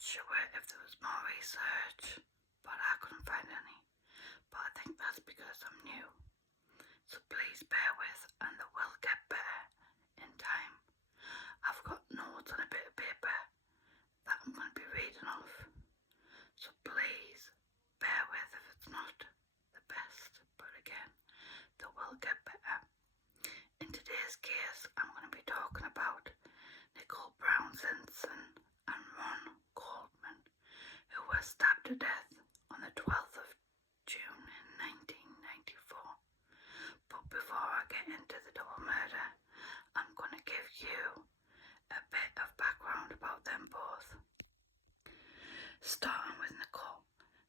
sure if there was more research, but I couldn't find any. But I think that's because I'm new. So please bear with, and they will get better in time. I've got notes on a bit of paper that I'm going to be reading off. So please bear with if it's not the best, but again, they will get better. In today's case, I'm going to be talking about Nicole Brown Simpson and Ron Goldman, who were stabbed to death on the 12th of June in 1994. But before I get into the double murder, I'm going to give you a bit of background about them both. Starting with Nicole.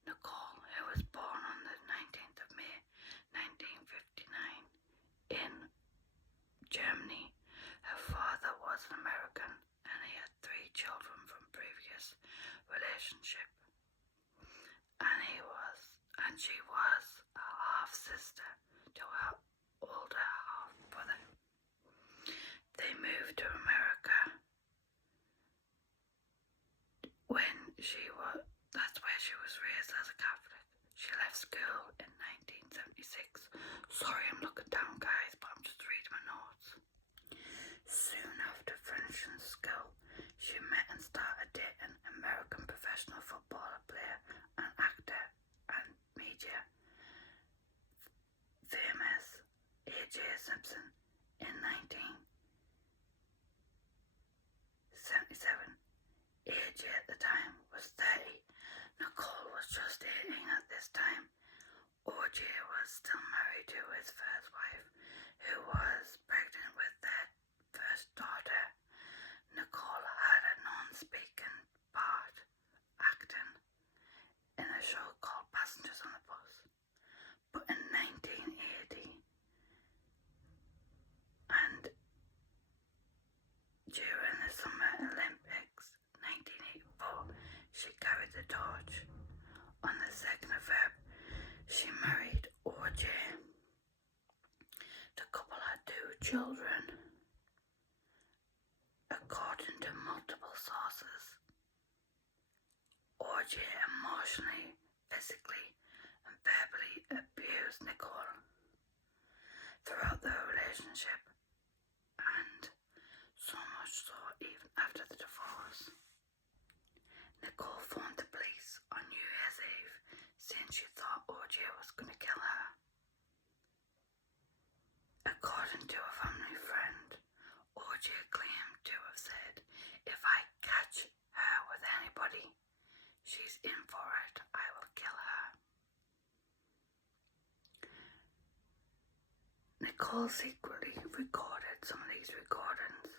Nicole, who was born on the 19th of May 1959 in Germany. Her father was an American and he had 3 children from previous relationship. And she was a half sister to her older half brother. They moved to America that's where she was raised as a Catholic. She left school in 1976. Sorry I'm looking down, guys, but I'm just reading my notes. Soon after finishing school, she met and started dating American professional footballer player and actor and media famous A.J. Simpson in 1977. A.J. at the time was 30. Nicole was just 18 at this time. O.J. was still married to his first wife, who was pregnant with their first daughter. Nicole had a non-speaking part acting in a show called Passengers on the Bus. But in 1980 and during the Summer Olympics 1984, she carried the torch. On the 2nd of Feb, she married O.J. The couple had 2 children. According to multiple sources, O.J. emotionally, physically, and verbally abused Nicole throughout their relationship, and so much so even after the divorce. Nicole phoned the police on New Year's Eve saying she thought O.J. was going to kill her. According to a family friend, O.J. claimed to have said, "If I catch her with anybody, she's in for it. I will kill her." Nicole secretly recorded some of these recordings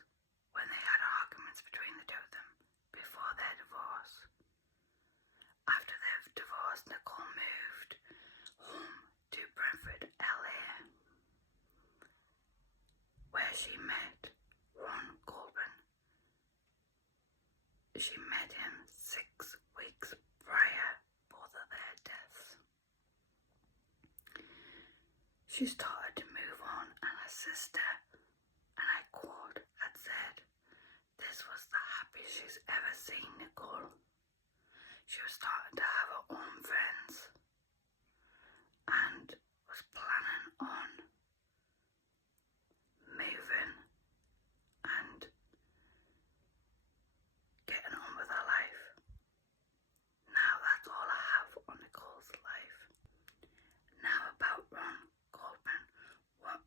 when they had arguments between the 2 of them before their divorce. After their divorce, Nicole moved home to Brentford, LA, where she met Ron Goldman. She met him 6 weeks prior both of their deaths. She started to move on, and her sister, and I quote, had said, "This was the happiest she's ever seen Nicole." She was starting to have her own friends and was planning on moving and getting on with her life. Now that's all I have on Nicole's life. Now about Ron Goldman. Ron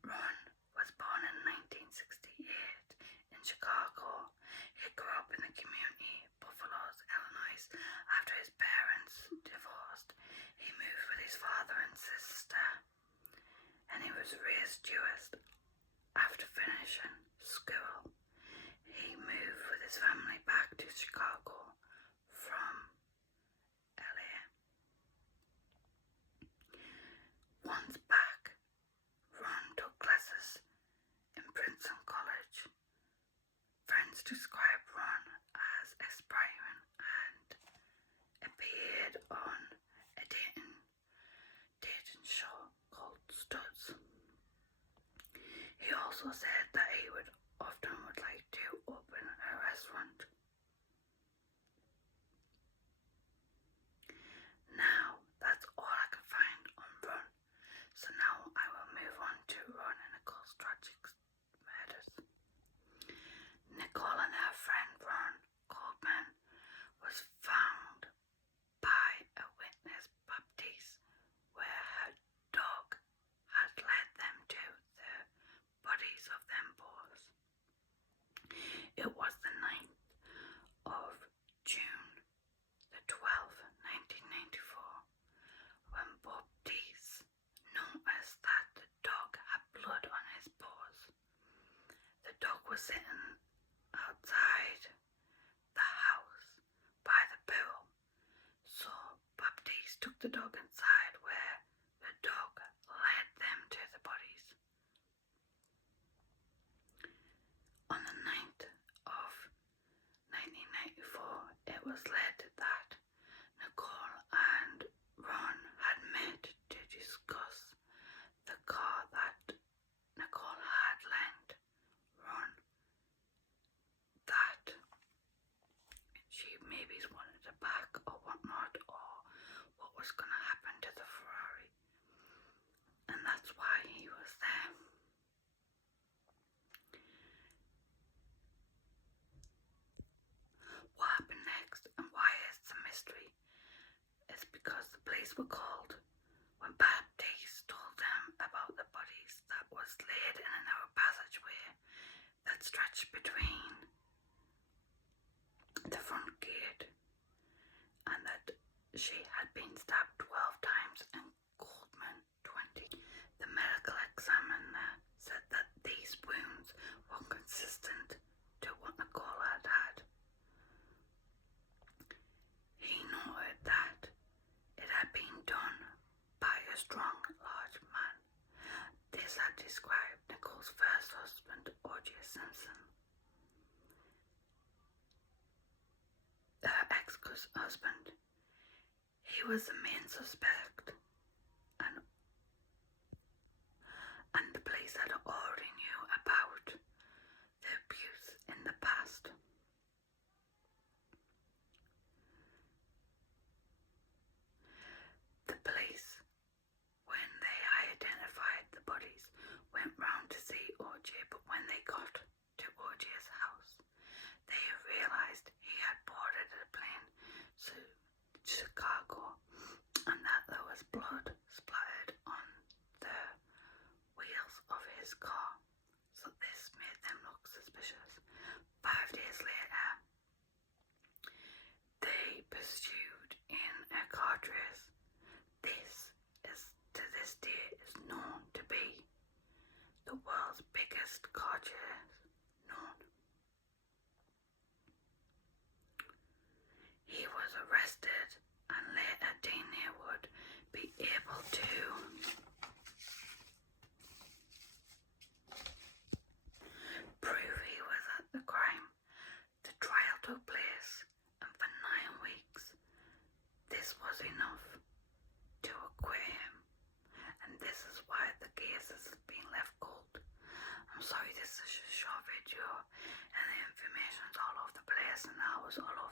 was born in 1968 in Chicago. He grew up in the community, Buffalo's, Illinois. After his parents divorced, he moved with his father and sister, and he was raised Jewish. After finishing school, he moved with his family back to Chicago from LA. Once back, Ron took classes in Princeton College. Friends described Ron as aspiring and appeared on a dating show called Studs. took the dog inside, where the dog led them to the bodies. On the 9th of 1994, it was led that Nicole and Ron had met to discuss the car that Nicole had lent Ron, that she maybe wanted it back or whatnot, or what was going to happen to the Ferrari, and that's why he was there. What happened next and why it's a mystery is because the police were called when Baptiste told them about the bodies that was laid in a narrow passageway that stretched between the front gate, and that she had been stabbed 12 times and Goldman 20. The medical examiner said that these wounds were consistent to what Nicole had had. He noted that it had been done by a strong, large man. This had described Nicole's first husband, O.J. Simpson. Her ex-husband. He was the main suspect, and the police had already knew about the abuse in the past. The police, when they identified the bodies, went round to see O.J., but when they got to O.J.'s house, they realised he had boarded a plane to Chicago, and that there was blood splattered on the wheels of his car, so this made them look suspicious. 5 days later, they pursued in a car chase. This is, to this day, is known to be the world's biggest car chase known. He was arrested, and later Dana would be able to prove he was at the crime. The trial took place, and for 9 weeks, this was enough to acquit him, and this is why the case has been left cold. I'm sorry, this is a short video, and the information's all over the place, and I was all over